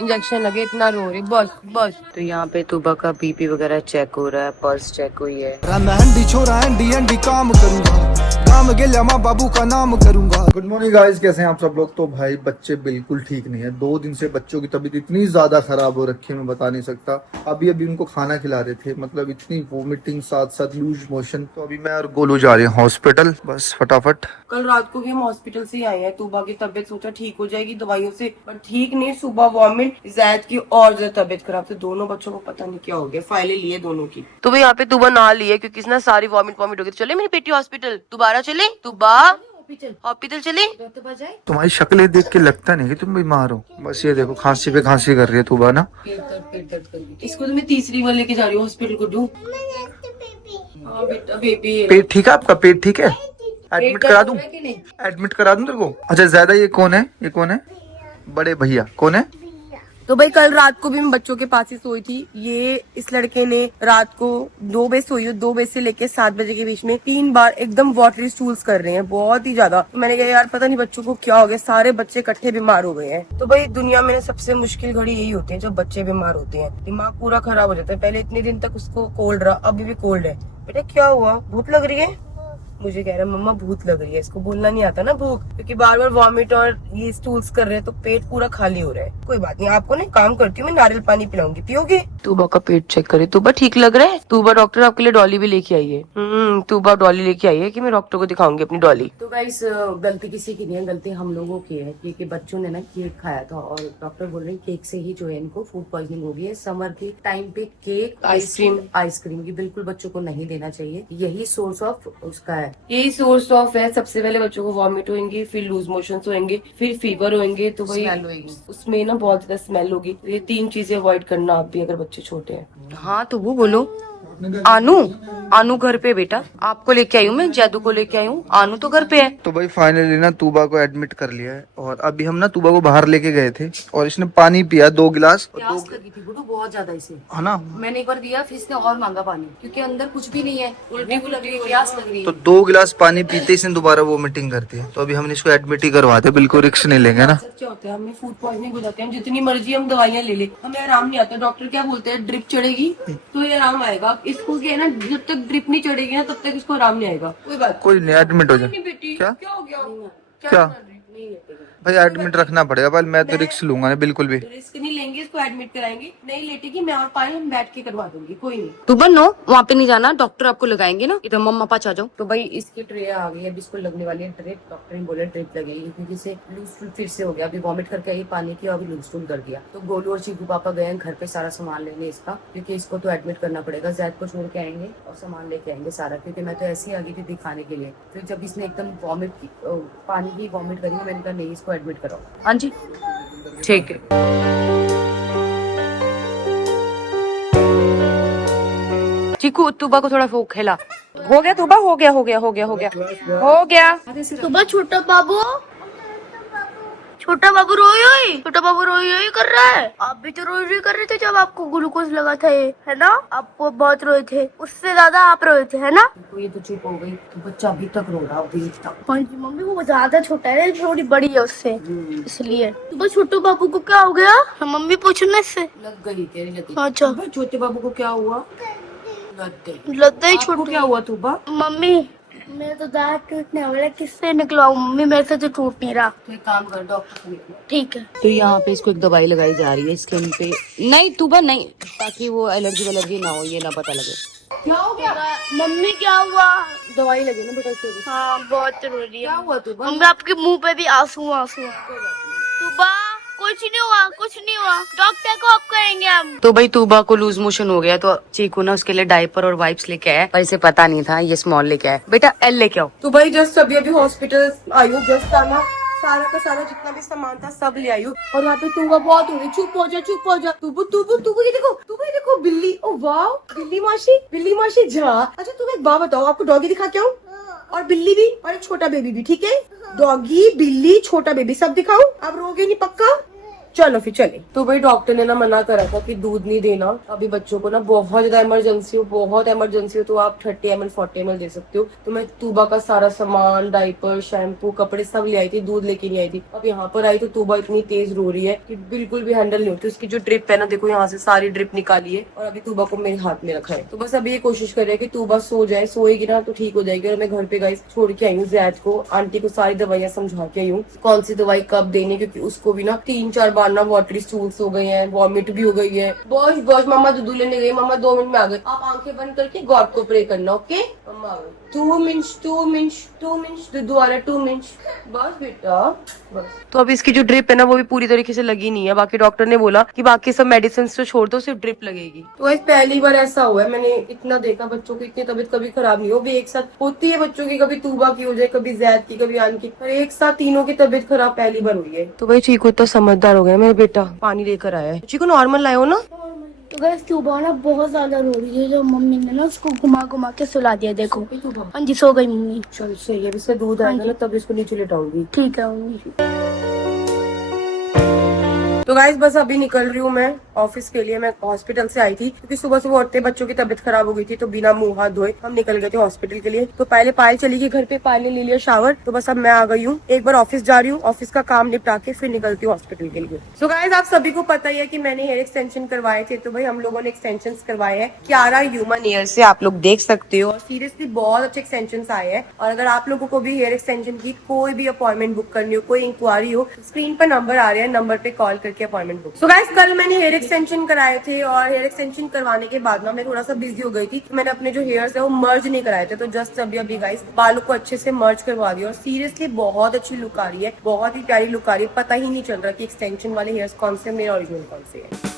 Injection लगे इतना रो रही बस बस। तो यहाँ पे तूबा का बीपी वगैरह चेक हो रहा है, पल्स चेक हुई है। छोरा हंडी काम करूंगा, काम गेल्या माँ बाबू का नाम करूंगा। गुड मॉर्निंग गाइस, कैसे हैं आप सब लोग। तो भाई बच्चे बिल्कुल ठीक नहीं है। 2 दिन से बच्चों की तबीयत इतनी ज्यादा खराब हो रखी है, मैं बता नहीं सकता। अभी उनको खाना खिला रहे थे, मतलब इतनी वोमिटिंग साथ साथ लूज मोशन। तो अभी मैं और गोलू जा रहे हैं हॉस्पिटल, बस फटाफट। कल रात को भी हम हॉस्पिटल से ही आए हैं। तूबा की तबीयत सोचा ठीक हो जाएगी दवाइयों से, पर ठीक नहीं। सुबह वॉमिट, जैद की और ज्यादा तबीयत खराब थी। दोनों बच्चों को पता नहीं क्या हो गया। फाइलें लिए दोनों की। तो भाई यहाँ पे तूबा ना लिए क्योंकि इसने सारी वॉमिट हो गई। चले मेरी बेटी हॉस्पिटल, दोबारा चले तूबा हॉस्पिटल चले। तुम्हारी शक्लें देख के लगता नहीं कि तुम बीमार हो। बस ये देखो खांसी पे खांसी कर रही है तूबा ना। पेट दर्द कर रही। इसको तो मैं तीसरी बार लेके जा रही हूँ हॉस्पिटल को। दूं हाँ बेटा, बेबी है। पेट ठीक है आपका? पेट ठीक है? एडमिट करा दूं? एडमिट करा दूं तेरे को? अच्छा ज्यादा ये कौन है? ये कौन है? बड़े भैया कौन है? तो भाई कल रात को भी मैं बच्चों के पास ही सोई थी। ये इस लड़के ने रात को 2 बजे सोई हो, 2 बजे से लेके 7 बजे के बीच में 3 बार एकदम वाटरी स्टूल्स कर रहे हैं, बहुत ही ज्यादा। मैंने कहा यार पता नहीं बच्चों को क्या हो गया, सारे बच्चे इकट्ठे बीमार हो गए हैं। तो भाई दुनिया में सबसे मुश्किल घड़ी यही होती है जब बच्चे बीमार होते हैं। दिमाग पूरा खराब हो जाता है। पहले इतने दिन तक उसको कोल्ड रहा, अभी भी कोल्ड है। बेटा क्या हुआ, भूख लग रही है? मुझे कह रहा है मम्मा भूख लग रही है। इसको बोलना नहीं आता ना भूख, क्योंकि बार बार वॉमिट और ये स्टूल्स कर रहे हैं तो पेट पूरा खाली हो रहा है। कोई बात नहीं, आपको ना काम करती हूँ मैं, नारियल पानी पिलाऊंगी, पियोगे? तूबा का पेट चेक करे। तूबा ठीक लग रहा है? तूबा डॉक्टर आपके लिए डॉली भी लेके आई है। तूबा डॉली लेके आई है कि मैं डॉक्टर को दिखाऊंगी अपनी डॉली। तो गाइस गलती किसी की नहीं है, गलती हम लोगों की है क्योंकि बच्चों ने ना केक खाया था और डॉक्टर बोल रहे हैं केक से ही जो है इनको फूड पॉइजनिंग हो गई है। समर के टाइम पे केक आइसक्रीम की बिल्कुल बच्चों को नहीं देना चाहिए। यही सोर्स ऑफ उसका है, यही सोर्स ऑफ है। सबसे पहले बच्चों को वॉमिट होंगी, फिर लूज मोशन होंगे, फिर फीवर होंगे, तो वही उसमें ना बहुत ज्यादा स्मेल होगी। तो ये 3 चीजें अवॉइड करना आप भी अगर बच्चे छोटे हैं। हाँ तो वो बोलो। आनू घर पे बेटा, आपको लेके आई हूँ मैं, जैदू को लेके आई हूँ। आनू तो घर पे है। तो भाई फाइनली ना तूबा को एडमिट कर लिया है और अभी हम ना तूबा को बाहर लेके गए थे और इसने पानी पिया 2 गिलास। प्यास लगी थी गुड्डू बहुत ज्यादा इसे, है ना। मैंने एक बार दिया, फिर इसने और मांगा पानी क्योंकि अंदर कुछ भी नहीं है, उल्टी को लग रही है, प्यास लग रही है। तो 2 गिलास पानी पीते इसने दोबारा वोमिटिंग करती है। तो अभी हमने इसको एडमिट ही करवाते, बिल्कुल रिस्क नहीं लेंगे ना। क्या होता है, हमें फूड पॉइजनिंग हो जाती है। हम जितनी मर्जी हम दवाइयाँ ले ले, हमें आराम नहीं आता। डॉक्टर क्या बोलते हैं, ड्रिप चढ़ेगी तो ये आराम आएगा। इसको क्या है ना, जब तक ड्रिप नहीं चढ़ेगी ना तब तक इसको आराम नहीं आएगा। कोई नहीं एडमिट हो जाए। बेटी क्या हो गया? क्या भाई एडमिट रखना पड़ेगा भाई, मैं तो रिस्क लूंगा नहीं बिल्कुल भी। रिस्क नहीं लेंगे, इसको एडमिट कराएंगे। नहीं लेटेगी, मैं और पानी हम बैठ के करवा दूंगी, कोई नहीं। तू बनो वहाँ पे नहीं जाना, डॉक्टर आपको लगाएंगे ना। इधर मम्मा पास आ जाओ। तो भाई इसकी ट्रे आ गई है, अभी इसको लगने वाली है ड्रिप। डॉक्टर ने बोला ड्रिप लगेगी क्योंकि इसे लूज स्टूल फिर से हो गया। अभी वॉमिट करके आई पानी की, अभी लूज स्टूल कर दिया। तो गोलू और चीकू पापा गए हैं घर पे सारा सामान लेने इसका, क्योंकि इसको तो एडमिट करना पड़ेगा। जैद को छोड़ के आएंगे और सामान लेके आएंगे सारा, क्योंकि मैं तो ऐसे ही आ गई थी दिखाने के लिए। फिर जब इसने एकदम वॉमिट की, पानी की वॉमिट करी, मैंने कहा नहीं इसको एडमिट कराओ। हाँ जी ठीक है। चीकू तूबा को थोड़ा फोक खिला। हो गया तूबा, हो गया हो गया हो गया हो गया हो गया। तूबा छोटा बाबू रोई रोई कर रहा है। आप भी तो रोई रोई कर रहे थे जब आपको ग्लूकोज लगा था, ये है ना। आप बहुत रोए थे, उससे ज्यादा आप रोए थे, है ना। तो ये तो चुप हो गई, तो बच्चा अभी तक रो रहा, अभी तक। हाँ जी मम्मी, वो ज्यादा छोटा है, थोड़ी बड़ी है उससे, इसलिए। तो छोटू बाबू को क्या हो गया, मम्मी पूछो ना इससे। लग गई तेरी लगी। अच्छा छोटे बाबू को क्या हुआ? लग गई। छोटू क्या हुआ तूबा? मम्मी मेरा तो दांत टूटने वाला, किससे निकलवाऊं मम्मी, मेरे से तो टूट नहीं रहा। तो एक काम कर, डॉक्टर से निकलो। ठीक है। तो यहाँ पे इसको एक दवाई लगाई जा रही है स्किन पे। नहीं तूबा नहीं, ताकि वो एलर्जी ना हो, ये ना पता लगे। क्या हो गया मम्मी, क्या हुआ? दवाई लगी ना बेटा इसको। हाँ बहुत रो रही है। क्या हुआ तूबा? मम्मी आपके मुंह पे भी आंसू आंसू है। तूबा कुछ नहीं हुआ, डॉक्टर को आप करेंगे हम। तो भाई तूबा को लूज मोशन हो गया, तो चीकू ना उसके लिए डायपर और वाइप्स लेके आया, पर इसे पता नहीं था, ये स्मॉल लेके आया। बेटा एल लेके आओ। तो भाई जस्ट अभी हॉस्पिटल आई हूँ, जस्ट आना, सारा का सारा जितना भी सामान था सब ले आई हूँ। और यहाँ पे तूबा बहुत हो रही, चुप हो जा। तूबू ये देखो बिल्ली। ओ वाह, बिल्ली मासी जा। अच्छा तुम एक बात बताओ, आपको डॉगी दिखा के आऊं? और बिल्ली भी, और एक छोटा बेबी भी, ठीक है? डॉगी, बिल्ली, छोटा बेबी सब दिखाऊं? आप रोगे नहीं पक्का? चलो फिर चले। तो भाई डॉक्टर ने ना मना करा था कि दूध नहीं देना अभी बच्चों को ना, बहुत ज्यादा इमरजेंसी हो, बहुत इमरजेंसी हो तो आप 30 ml 40 ml दे सकते हो। तो मैं तूबा का सारा सामान, डाइपर, शैम्पू, कपड़े सब ले आई थी, दूध लेके नहीं आई थी। अब यहाँ पर आई तो तूबा इतनी तेज रो रही है कि बिल्कुल भी हैंडल नहीं होती। उसकी जो ड्रिप है ना, देखो यहाँ से सारी ड्रिप निकाली है और अभी तूबा को मेरे हाथ में रखा है। तो बस अभी ये कोशिश कर रहे हैं कि तूबा सो जाए, सोएगी ना तो ठीक हो जाएगी। और मैं घर पे गाइस छोड़ के आई हूँ जैद को, आंटी को सारी दवाइयां समझा के आई हूँ कौन सी दवाई कब देनी, क्योंकि उसको भी ना 3-4 बार ना वाटरी स्टूल्स हो गए हैं, वॉमिट भी हो गई है। बस बस मम्मा दूध लेने गई, मम्मा 2 मिनट में आ गए। आप आंखें बंद करके गॉड को प्रे करना, ओके? मम्मा आ गई। 2 मिनट 2 मिनट 2 मिनट दूध आ रहा है, 2 मिनट बस बेटा बस। तो अब इसकी जो ड्रिप है ना वो भी पूरी तरीके से लगी नहीं है। बाकी डॉक्टर ने बोला कि बाकी सब मेडिसिन तो छोड़ दो, सिर्फ ड्रिप लगेगी। तो गाइस पहली बार ऐसा हुआ है, मैंने इतना देखा बच्चों की इतनी तबीयत कभी खराब नहीं हो भी एक साथ होती है बच्चों की, कभी तूबा की हो जाए, कभी जैद की, कभी आन की, पर एक साथ तीनों की तबीयत खराब पहली बार हुई है। तो भाई चीकू तो समझदार हो गया, मेरा बेटा पानी लेकर आया है। चीकू नॉर्मल लाए हो ना? तो गैस तूबा ना बहुत ज्यादा रो रही है, जो मम्मी ने ना उसको घुमा घुमा के सुला दिया। देखो हाँ जी, सो गई मम्मी। चल सही है, इससे दूध आएगा ना तब इसको नीचे लेटाऊंगी। ठीक है मम्मी। तो गाइस बस अभी निकल रही हूँ मैं ऑफिस के लिए। मैं हॉस्पिटल से आई थी क्योंकि सुबह सुबह उठते बच्चों की तबीयत खराब हो गई थी, तो बिना मुंह हाथ धोए हम निकल गए थे हॉस्पिटल के लिए। तो पहले पायल चली गई घर पे, पायल ने ले लिया शावर। तो बस अब मैं आ गई हूँ, एक बार ऑफिस जा रही हूँ, ऑफिस का काम निपटा के फिर निकलती हूँ हॉस्पिटल के लिए। तो गाइस आप सभी को पता ही है कि मैंने हेयर एक्सटेंशन करवाए थे। तो भाई हम लोगों ने एक्सटेंशन करवाए हैं Kiara ह्यूमन हेयर से, आप लोग देख सकते हो। और सीरियसली बहुत अच्छे एक्सटेंशन आए हैं। और अगर आप लोगों को भी हेयर एक्सटेंशन की कोई भी अपॉइंटमेंट बुक करनी हो, कोई इंक्वायरी हो, स्क्रीन पर नंबर आ रहे हैं, नंबर पे कॉल करके अपॉइंटमेंट बुक। तो गाइस कल मैंने हेयर एक्सटेंशन कराए थे और हेयर एक्सटेंशन करवाने के बाद ना मैं थोड़ा सा बिजी हो गई थी, तो मैंने अपने जो हेयर्स है वो मर्ज नहीं कराए थे। तो जस्ट अभी गाइस बालों को अच्छे से मर्ज करवा दिया और सीरियसली बहुत अच्छी लुक आ रही है, बहुत ही प्यारी लुक आ रही है। पता ही नहीं चल रहा कि एक्सटेंशन वाले हेयर्स कौन से, मेरे ओरिजिनल कौन से है।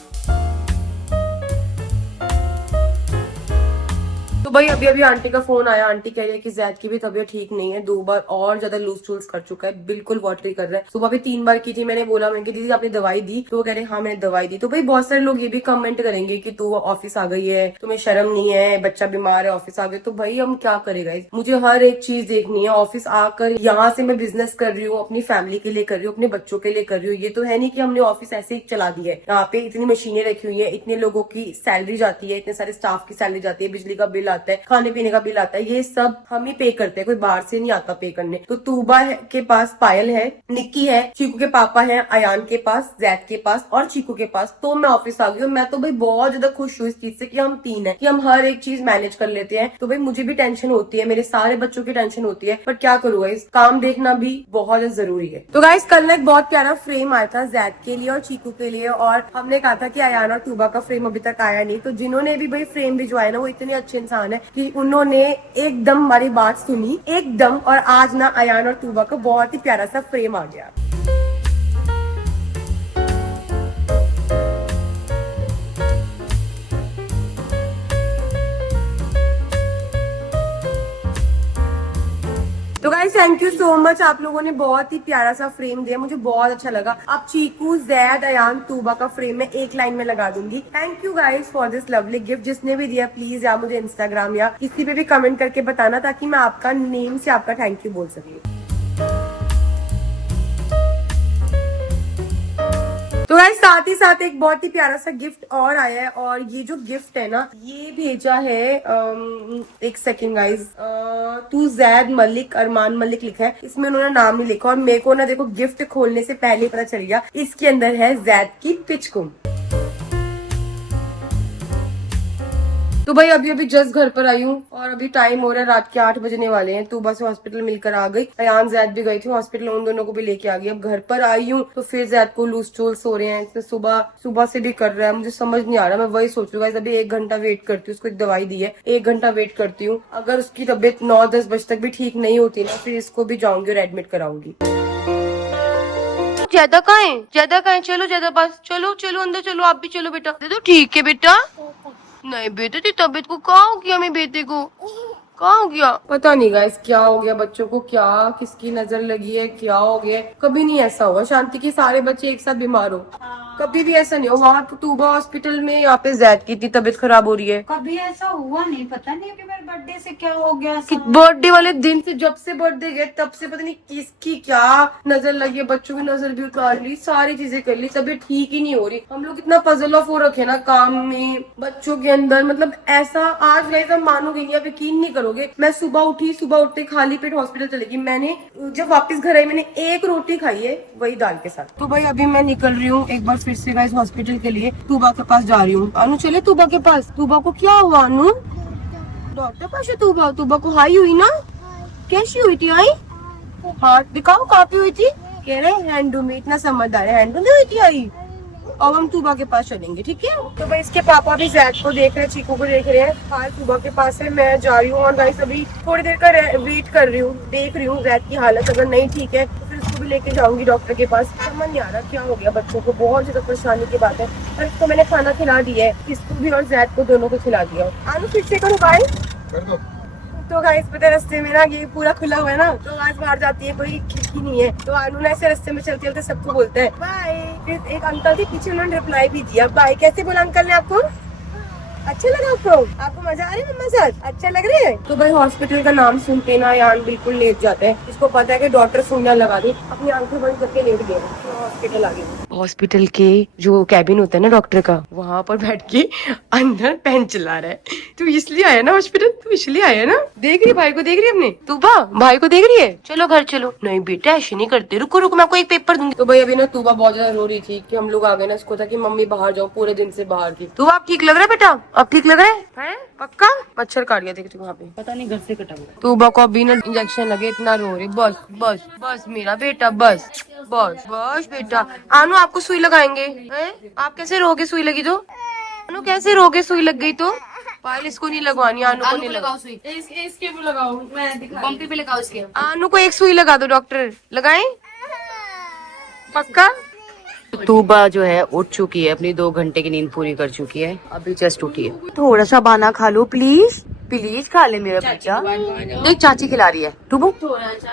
तो भाई अभी आंटी का फोन आया, आंटी कह रही है कि जैद की भी तबीयत ठीक नहीं है, 2 बार और ज्यादा लूज टूल्स कर चुका है, बिल्कुल वाटरी कर रहा है। सुबह भी 3 बार की थी। मैंने बोला, मैंने दीदी आपने दवाई दी? तो वो कह रहे हाँ मैंने दवाई दी। तो भाई बहुत सारे लोग ये भी कमेंट करेंगे कि तू ऑफिस आ गई है, तुम्हें शर्म नहीं है, बच्चा बीमार है ऑफिस आ गए। तो भाई हम क्या करेगा, मुझे हर एक चीज देखनी है। ऑफिस आकर यहाँ से मैं बिजनेस कर रही हूँ, अपनी फैमिली के लिए कर रही हूँ, अपने बच्चों के लिए कर रही हूँ। ये तो है नहीं कि हमने ऑफिस ऐसे ही चला दिया है। यहाँ पे इतनी मशीनें रखी हुई है, इतने लोगों की सैलरी जाती है, इतने सारे स्टाफ की सैलरी जाती है, बिजली का बिल आता है, खाने पीने का बिल आता है, ये सब हम ही पे करते हैं, कोई बाहर से नहीं आता पे करने। तो तूबा के पास पायल है, निक्की है, चीकू के पापा है, अयान के पास, जैद के पास और चीकू के पास। तो मैं ऑफिस आ गई हूँ। मैं तो भाई बहुत ज्यादा खुश हूँ इस चीज से कि हम 3 हैं, कि हम हर एक चीज मैनेज कर लेते हैं। तो भाई मुझे भी टेंशन होती है, मेरे सारे बच्चों की टेंशन होती है, पर क्या करूँ गाइस, काम देखना भी बहुत जरूरी है। तो गाइस कल ना एक बहुत प्यारा फ्रेम आया था जैद के लिए और चीकू के लिए, और हमने कहा था कि अयान और तूबा का फ्रेम अभी तक आया नहीं। तो जिन्होंने भी भाई फ्रेम भिजवाया ना, वो इतने अच्छे इंसान है कि उन्होंने एकदम हमारी बात सुनी एकदम, और आज ना अयान और तूबा का बहुत ही प्यारा सा फ्रेम आ गया। तो guys thank you so much, आप लोगों ने बहुत ही प्यारा सा फ्रेम दिया, मुझे बहुत अच्छा लगा। अब चीकू, जैद, अयान, तूबा का फ्रेम मैं एक लाइन में लगा दूंगी। Thank you guys for this lovely gift. जिसने भी दिया प्लीज या मुझे इंस्टाग्राम या किसी पे भी कमेंट करके बताना, ताकि मैं आपका नेम से आपका थैंक यू बोल सकूं। तो गाइस साथ ही साथ एक बहुत ही प्यारा सा गिफ्ट और आया है, और ये जो गिफ्ट है ना, ये भेजा है एक सेकंड गाइस, तू जैद मलिक, अरमान मलिक लिखा है, इसमें उन्होंने नाम नहीं लिखा। और मेरे को ना देखो गिफ्ट खोलने से पहले पता चल गया इसके अंदर है जैद की पिचकुम। तो भाई अभी जस्ट घर पर आई हूँ और अभी टाइम हो रहा है रात के 8 बजने वाले हैं। तूबा से हॉस्पिटल मिलकर आ गई, अयान जैद भी गई थी हॉस्पिटल, उन दोनों को भी लेके आ गई। अब घर पर आई हूँ तो फिर जैद को लूज टूल्स हो रहे हैं, इसने सुबह से भी कर रहा है, मुझे समझ नहीं आ रहा। मैं वही सोच रही हूँ अभी 1 घंटा वेट करती हूँ, उसको एक दवाई दी है, 1 घंटा वेट करती हूँ। अगर उसकी तबीयत 9-10 बजे तक भी ठीक नहीं होती ना, फिर इसको भी जाऊंगी और एडमिट कराऊंगी। ज्यादा कहाँ है, चलो ज्यादा पास, चलो अंदर चलो, आप भी चलो बेटा। तो ठीक है बेटा। नहीं बेटे तेरी तबीयत को क्या हो गया, मेरे बेटे को क्या हो गया, पता नहीं गाइस क्या हो गया बच्चों को, क्या किसकी नजर लगी है, क्या हो गया। कभी नहीं ऐसा हुआ शांति की सारे बच्चे एक साथ बीमार हो। कभी भी ऐसा नहीं हो। वहाँ तूबा हॉस्पिटल में, यहाँ पे जैद की इतनी तबीयत खराब हो रही है। कभी ऐसा हुआ नहीं, पता नहीं कि मेरे बर्थडे से क्या हो गया। कि बर्थडे वाले दिन से, जब से बर्थडे गए तब से पता नहीं किसकी क्या नजर लगी है। बच्चों की नजर भी उतार ली, सारी चीजें कर ली, तबीयत ठीक ही नहीं हो रही। हम लोग इतना पजल ऑफ हो रखे ना काम में, बच्चों के अंदर। मतलब ऐसा आज गए तो मानोगे नहीं, आप यकीन नहीं करोगे। मैं सुबह उठी, सुबह उठते खाली पेट हॉस्पिटल चलेगी। मैंने जब वापस घर आई, मैंने एक रोटी खाई है, वही दाल के साथ। तो भाई अभी मैं निकल रही हूँ एक बार फिर से गाइस हॉस्पिटल के लिए। तूबा के पास जा रही हूँ। अनु चले तूबा के पास। तूबा को क्या हुआ अनु? डॉक्टर पास है तूबा। तूबा को हाई हुई ना? कैसी हुई थी आई? हाथ दिखाओ, काफी हुई थी। कह रहे हैंडू में, इतना समझदार है, हैंडू में हुई थी आई। अब हम तूबा के पास चलेंगे, ठीक है। तो भाई इसके पापा भी जैद को देख रहे हैं, चीकू को देख रहे हैं। हाल तूबा के पास है, मैं जा रही हूँ। और गाइस अभी थोड़ी देर का वेट कर रही हूँ, देख रही हूँ जैद की हालत अगर नहीं ठीक है तो फिर उसको भी लेके जाऊंगी डॉक्टर के पास। समझ नहीं आ रहा क्या हो गया बच्चों को, बहुत ज्यादा परेशानी की बात है। और इसको मैंने खाना खिला दिया है, इसको भी और जैद को, दोनों को खिला दिया। आलू फिर से करो बाय। तो गाइस पता रास्ते में ना ये पूरा खुला हुआ है ना, तो आवाज बाहर जाती है, कोई खिड़की नहीं है। तो आलू ना ऐसे रास्ते में चलते चलते सबको बोलता है बाय। फिर एक अंकल थे पीछे, उन्होंने रिप्लाई भी दिया बाय। कैसे बोला अंकल ने आपको? अच्छा लगा आपको? आपको मजा आ रही है मम्मा साथ? अच्छा लग रहा है? तो भाई हॉस्पिटल का नाम सुनते ना यान बिल्कुल लेट जाता है। इसको पता है कि डॉक्टर सुनने लगा दी, अपनी आंखें बंद करके लेट गए। तो हॉस्पिटल आ गए। हॉस्पिटल के जो कैबिन होता है ना डॉक्टर का, वहाँ पर बैठ के अंदर पेन चला रहा है। तू इसलिए आया ना हॉस्पिटल? तू इसलिए आया ना? देख रही भाई को, देख रही अपने तूबा भाई को देख रही है। चलो घर चलो। नहीं बेटा ऐसे नहीं करते, रुको रुको मैं आपको एक पेपर दूंगी। तो भाई अभी ना तूबा बहुत ज्यादा रो रही थी कि हम लोग आ गए ना। इसको था कि मम्मी बाहर जाओ, पूरे दिन से बाहर थी। तूबा आप ठीक लग रहा है बेटा? अब ठीक लग रहा है? पक्का? मच्छर काट गया देख वहाँ पे, पता नहीं घर से कटा हुआ। तूबा को अभी ना इंजेक्शन लगे, इतना रो रही। बस बस बस मेरा बेटा, बस बस बस बेटा। आनू आपको सुई लगाएंगे हैं? आप कैसे रोगे सुई लगी तो? आनू कैसे रोगे सुई लग गई तो? पायल इसको नहीं लगवानी, आनू को नहीं लगाओ सुई। इसके भी लगाओ, मैं पंपी पे लगाओ इसके। आनू को एक सुई लगा दो डॉक्टर, लगाएं पक्का। तूबा जो है उठ चुकी है, अपनी 2 घंटे की नींद पूरी कर चुकी है, अभी जस्ट उठी है। थोड़ा सा बाना खा लो प्लीज, प्लीज खा ले मेरा बच्चा। देख चाची खिला रही है टूबू,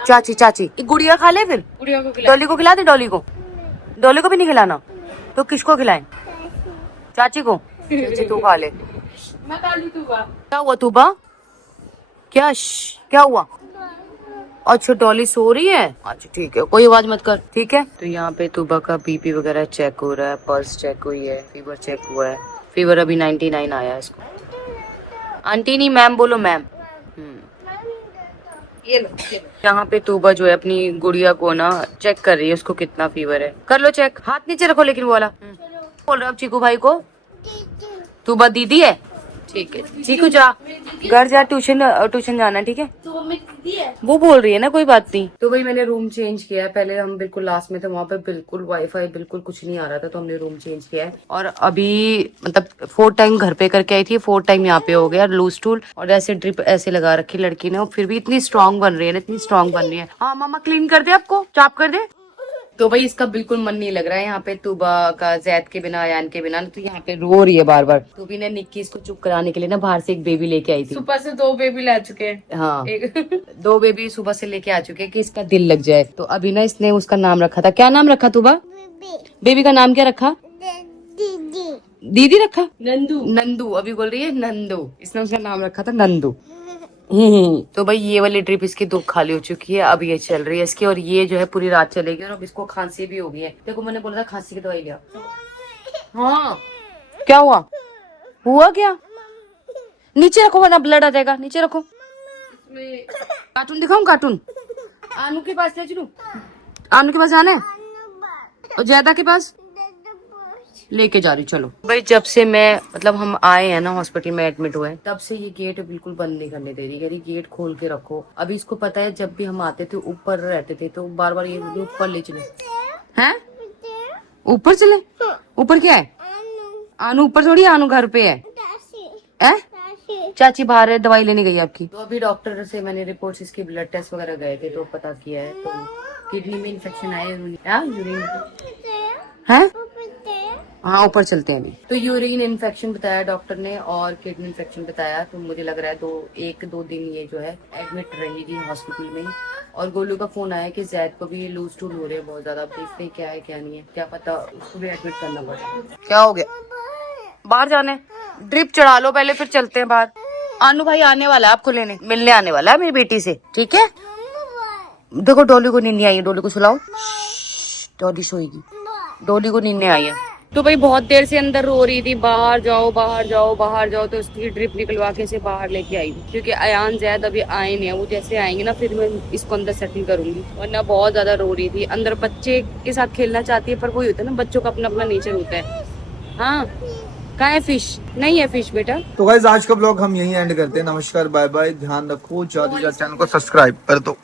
चाची चाची। गुड़िया खा ले, फिर डॉली को खिला दे। डॉली को भी नहीं खिलाना तो किसको खिलाएं? चाची को। चाची तू खा ले। मैं खा ली। तूबा क्या हुआ? तूबा क्या हुआ? अच्छा डॉली सो रही है। अच्छा ठीक है, कोई आवाज मत कर, ठीक है। तो यहाँ पे तूबा का बीपी वगैरह चेक हो रहा है, पल्स चेक हुई है, फीवर चेक हुआ है। फीवर अभी 99 आया है इसको। आंटी नहीं मैम बोलो, मैम। ये लो। यहाँ पे तूबा जो है अपनी गुड़िया को ना चेक कर रही है, उसको कितना फीवर है। कर लो चेक, हाथ नीचे रखो। लेकिन बोला बोल रहे अब चीकू भाई को तूबा दीदी है, ठीक है। चीकू जा घर जा, ट्यूशन जाना, ठीक है। तो मम्मी दीदी है वो बोल रही है ना, कोई बात नहीं। तो भाई मैंने रूम चेंज किया है। पहले हम बिल्कुल लास्ट में थे, वहाँ पे बिल्कुल वाईफाई बिल्कुल कुछ नहीं आ रहा था, तो हमने रूम चेंज किया है। और अभी मतलब 4 टाइम घर पे करके आई थी, 4 टाइम यहाँ पे हो गया। लूज टूल और ऐसे ड्रिप ऐसे लगा रखी लड़की ने, और फिर भी इतनी स्ट्रांग बन रही है ना, इतनी स्ट्रांग बन रही है। हाँ मामा क्लीन कर दे, आपको चाप कर दे। तो भाई इसका बिल्कुल मन नहीं लग रहा है यहाँ पे तूबा का, जैद के बिना, अयान के बिना। तो यहाँ पे रो रही है बार बार। तो भी ने निक्की इसको चुप कराने के लिए ना बाहर से एक बेबी लेके आई थी। सुबह से 2 बेबी ला चुके हैं। हाँ 2 बेबी सुबह से लेके आ चुके हैं कि इसका दिल लग जाए। तो अभी ना इसने उसका नाम रखा था। क्या नाम रखा तूबा? बेबी का नाम क्या रखा? दीदी रखा? नंदू। अभी बोल रही है नंदू, इसने उसका नाम रखा था नंदू। तो भाई ये वाली ट्रिप इसकी 2 खाली हो चुकी है, अब ये चल रही है इसकी, और ये जो है पूरी रात चलेगी। और अब इसको खांसी भी हो गई है। देखो मैंने बोला था खांसी की दवाई लिया। हाँ क्या हुआ क्या? नीचे रखो वरना ब्लड आ जाएगा, नीचे रखो। कार्टून दिखाऊं? कार्टून आनू के पास ले चलूं? आनू के पास जाना है और ज्यादा के पास लेके जा रही। चलो भाई जब से मैं मतलब हम आए हैं ना हॉस्पिटल में एडमिट हुए, तब से ये गेट बिल्कुल बंद नहीं करने दे रही। कह रही गेट खोल के रखो। अभी इसको पता है जब भी हम आते थे ऊपर रहते थे, तो बार बार ये ऊपर ले चले हैं। ऊपर चले? ऊपर क्या है? आनू ऊपर थोड़ी, आनू घर पे है। चाची बाहर है, दवाई लेने गई आपकी। तो अभी डॉक्टर से मैंने रिपोर्ट्स, इसकी ब्लड टेस्ट वगैरह गए थे, तो पता किया है तो किडनी में इन्फेक्शन आया है। हाँ ऊपर चलते हैं अभी। तो यूरिन इन्फेक्शन बताया डॉक्टर ने और किडनी इन्फेक्शन बताया। तो मुझे लग रहा है 1-2 दिन ये जो है एडमिट रहेगी हॉस्पिटल में। और गोलू का फोन आया कि जैद को भी लूज टूल हो रहे हैं बहुत ज्यादा, देखते हैं क्या है क्या नहीं है, क्या पता उसको भी एडमिट करना पड़े। क्या हो गया? बाहर जाने, ड्रिप चढ़ा लो पहले फिर चलते हैं बाहर। आनू भाई आने वाला है आपको लेने, मिलने आने वाला है मेरी बेटी से, ठीक है? देखो डोली को नींद नहीं आई है, डोली को सुलाओ। डोली सोएगी, डोली को नींद नहीं आई है। तो भाई बहुत देर से अंदर रो रही थी, बाहर जाओ बाहर जाओ बाहर जाओ, तो उसकी ड्रिप निकलवा के इसे बाहर लेके आई हूँ, क्योंकि अयान जैद अभी आए नहीं है, वो जैसे आएंगे ना फिर मैं इसको अंदर सेटल करूंगी, वरना बहुत ज्यादा रो रही थी। अंदर बच्चे के साथ खेलना चाहती है, पर वही होता है ना, बच्चों का अपना अपना नेचर होता है। हाँ, कहाँ है फिश? नहीं है फिश बेटा। तो गाइस आज का ब्लॉग हम यहीं एंड करते हैं। नमस्कार, बाय बाय, ध्यान रखो, ज्यादा से ज्यादा चैनल को सब्सक्राइब कर दो।